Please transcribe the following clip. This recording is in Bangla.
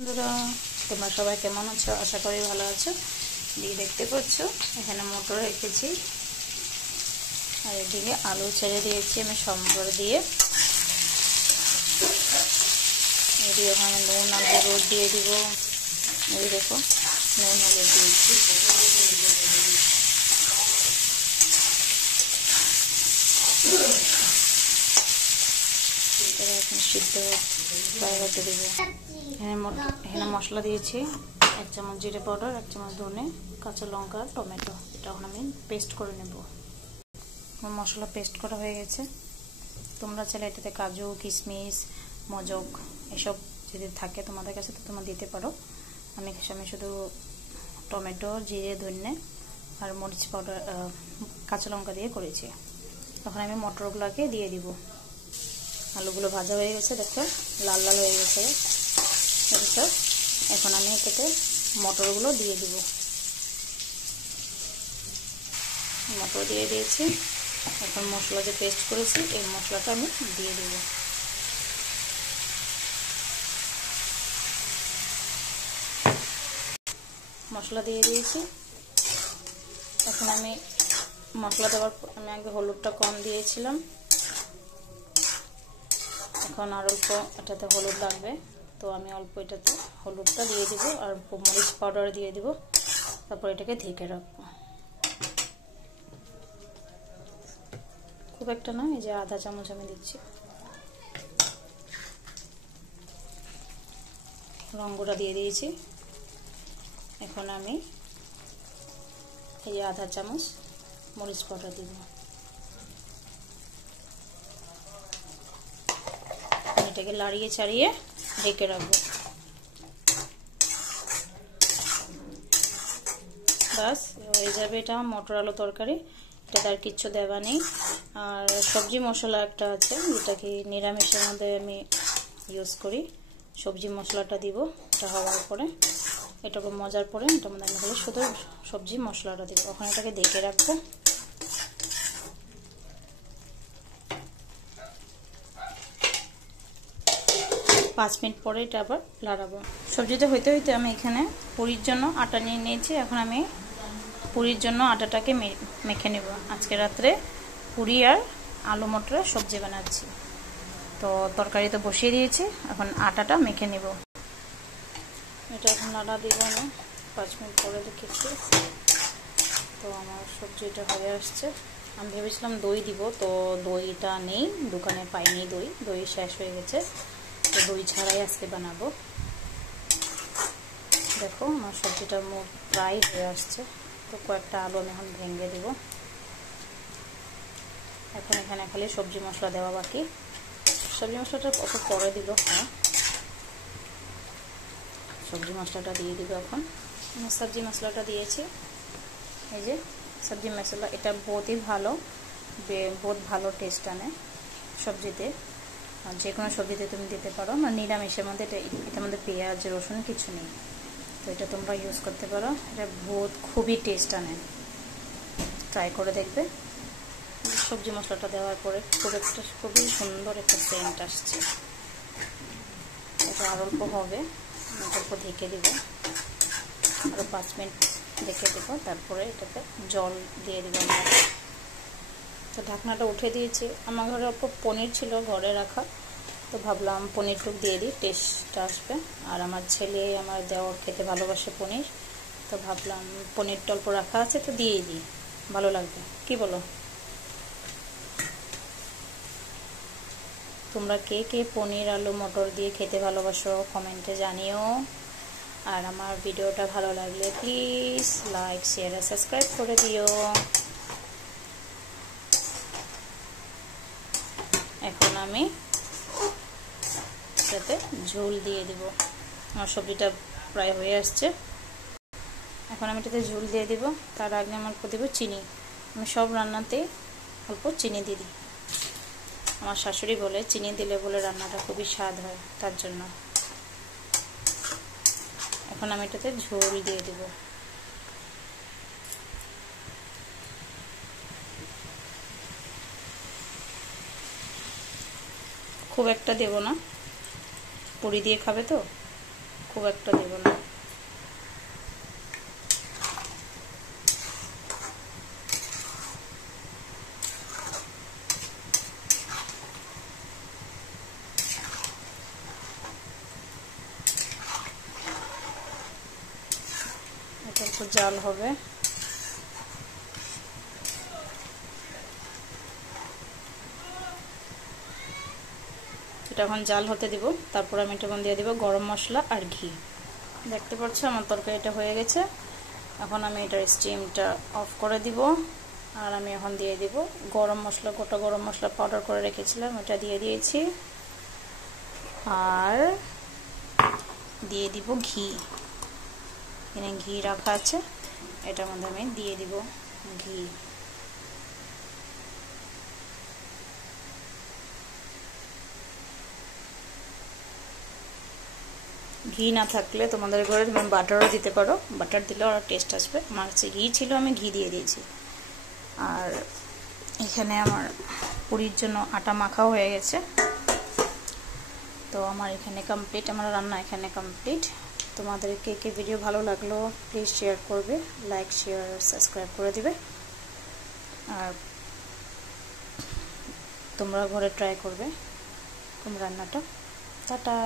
বন্ধুরা, তোমরা সবাই কেমন আছো? আশা করি ভালো আছো। দেখতে পাচ্ছ এখানে মটর রেখেছি আর এদিকে আলু ছেড়ে দিয়েছি আমি সম্বর দিয়ে। এদিকে ওখানে নুন আর হলুদ দিয়ে দিব। এই দেখো নুন হলুদ দিয়েছি। সিদ্ধ ফ্রাই হতে দেবো। এখানে মশলা দিয়েছি 1 চামচ জিরে পাউডার, 1 চামচ ধনে, কাঁচা লঙ্কা, টমেটো। এটা এখন আমি পেস্ট করে নেব। মশলা পেস্ট করা হয়ে গেছে। তোমরা চাইলে এটাতে কাজু, কিশমিশ, মজক এসব যদি থাকে তোমাদের কাছে তো তোমরা দিতে পারো। আমি শুধু টমেটো, জিরে, ধনে আর মরিচ পাউডার, কাঁচা লঙ্কা দিয়ে করেছি। তখন আমি মটরগুলোকে দিয়ে দিব। আলুগুলো ভাজা হয়ে গেছে, দেখো লাল লাল হয়ে গেছে। এখন আমি এটাতে মটরগুলো দিয়ে দিব। মটর দিয়ে দিয়েছি। এখন মশলা যে পেস্ট করেছি এই মশলাটা আমি দিয়ে দেব। মশলা দিয়ে দিয়েছি। এখন আমি মশলা দেওয়ার আমি আগে হলুদটা কম দিয়েছিলাম, এখন আর অল্প এটাতে হলুদ লাগবে, তো আমি অল্প এটাতে হলুদটা দিয়ে দিব আর মরিচ পাউডার দিয়ে দিব। তারপর এটাকে ঢেকে রাখবো। খুব একটা না, এই যে আধা চামচ আমি দিচ্ছি। লবঙ্গটা দিয়ে দিয়েছি। এখন আমি এই যে আধা চামচ মরিচ পাউডার দিব। এটাকে লাড়িয়ে ছাড়িয়ে ঢেকে রাখবো। বাস হয়ে যাবে এটা মটর আলু তরকারি। এটাতে আর কিচ্ছু দেওয়া নেই। আর সবজি মশলা একটা আছে যেটা কি নিরামিষের মধ্যে আমি ইউজ করি। সবজি মশলাটা দিব। এটা হওয়ার পরে এটাকে মজার পরে এটার মধ্যে আমি হলে শুধু সবজি মশলাটা দিব। ওখানে এটাকে ঢেকে রাখবো। পাঁচ মিনিট পরে এটা আবার লাড়াবো। সবজিটা হইতে হইতে আমি এখানে পুরির জন্য আটা নিয়ে নিয়েছি। এখন আমি পুরির জন্য আটাটাকে মেখে নেব। আজকে রাত্রে পুরি আর আলু মটরের সবজি বানাচ্ছি। তো তরকারি তো বসিয়ে দিয়েছি, এখন আটাটা মেখে নেব। এটা এখন নাড়া দিব না, 5 মিনিট পরে দেখেছি। তো আমার সবজিটা হয়ে আসছে। আমি ভেবেছিলাম দই দিব, তো দইটা নেই, দোকানে পাইনি দই শেষ হয়ে গেছে। তো দই ছাড়াই আজকে বানাবো। দেখো আমার সবজিটা প্রায় হয়ে আসছে। তো কয়েকটা আলু আমি এখন ভেঙে দেব। এখন এখানে খালি সবজি মশলা দেওয়া বাকি। সবজি মশলাটা অত পরে দিল। হ্যাঁ, সবজি মশলাটা দিয়ে দিব। এখন সবজি মশলাটা দিয়েছি। এই যে সবজি মশলা, এটা বহুতই ভালো, বহুত ভালো টেস্ট আনে সবজিতে। যে কোনো সবজিতে তুমি দিতে পারো। না নিরামিষের মধ্যে এটার মধ্যে পেঁয়াজ রসুন কিছু নেই, তো এটা তোমরা ইউজ করতে পারো। এটা খুবই টেস্ট আনে, ট্রাই করে দেখবে। সবজি মশলাটা দেওয়ার পরে খুবই সুন্দর একটা সেন্ট আসছে। এটা আর অল্প হবে, অল্প ঢেকে দেব। আরও 5 মিনিট ঢেকে দেবো। তারপরে এটাতে জল দিয়ে দেবো আমরা। তো ঢাকনাটা উঠে দিয়েছি। আমার ঘরে অল্প পনির ছিল ঘরে রাখা, তো ভাবলাম পনির টুক দিয়ে দিই, টেস্টটা আসবে। আর আমার ছেলে আমার দেওয়ার খেতে ভালোবাসে পনির, তো ভাবলাম পনিরটা অল্প রাখা আছে তো দিয়ে দিই, ভালো লাগবে। কি বলো? তোমরা কে কে পনির আলু মটর দিয়ে খেতে ভালোবাসো কমেন্টে জানিও। আর আমার ভিডিওটা ভালো লাগলে প্লিজ লাইক, শেয়ার আর সাবস্ক্রাইব করে দিও। এখন আমি এটাতে ঝোল দিয়ে দিব। আমার সবজিটা প্রায় হয়ে আসছে। এখন আমি এটাতে ঝোল দিয়ে দিব। তার আগে আমার দিব চিনি। আমি সব রান্নাতেই অল্প চিনি দিয়ে দিই। আমার শাশুড়ি বলে চিনি দিলে বলে রান্নাটা খুবই স্বাদ হয়, তার জন্য। এখন আমি এটাতে ঝোল দিয়ে দিব। খুব একটা দেব না, পুরি দিয়ে খাবে তো। খুব একটা দেব না। এটা একটু জাল হবে। এটা এখন জাল হতে দিব। তারপর আমি এটা দিয়ে দিব গরম মশলা আর ঘি। দেখতে পাচ্ছ আমার তরকারিটা হয়ে গেছে। এখন আমি এটার স্টিমটা অফ করে দিব। আর আমি এখন দিয়ে দিব গরম মশলা, গোটা গরম মশলা পাউডার করে রেখেছিলাম, এটা দিয়ে দিয়েছি। আর দিয়ে দিব ঘি। এখানে ঘি রাখা আছে, এটার মধ্যে আমি দিয়ে দিব ঘি। ঘি না থাকলে তোমাদের ঘরে তুমি বাটারও দিতে পারো, বাটার দিলেও আরও টেস্ট আসবে। আমার কাছে ঘি ছিল, আমি ঘি দিয়ে দিয়েছি। আর এখানে আমার পুরির জন্য আটা মাখাও হয়ে গেছে। তো আমার এখানে কমপ্লিট, আমার রান্না এখানে কমপ্লিট। তোমাদের কে ভিডিও ভালো লাগলো প্লিজ শেয়ার করবে, লাইক শেয়ার সাবস্ক্রাইব করে দিবে। আর তোমরা ঘরে ট্রাই করবে রান্নাটা। টাটা।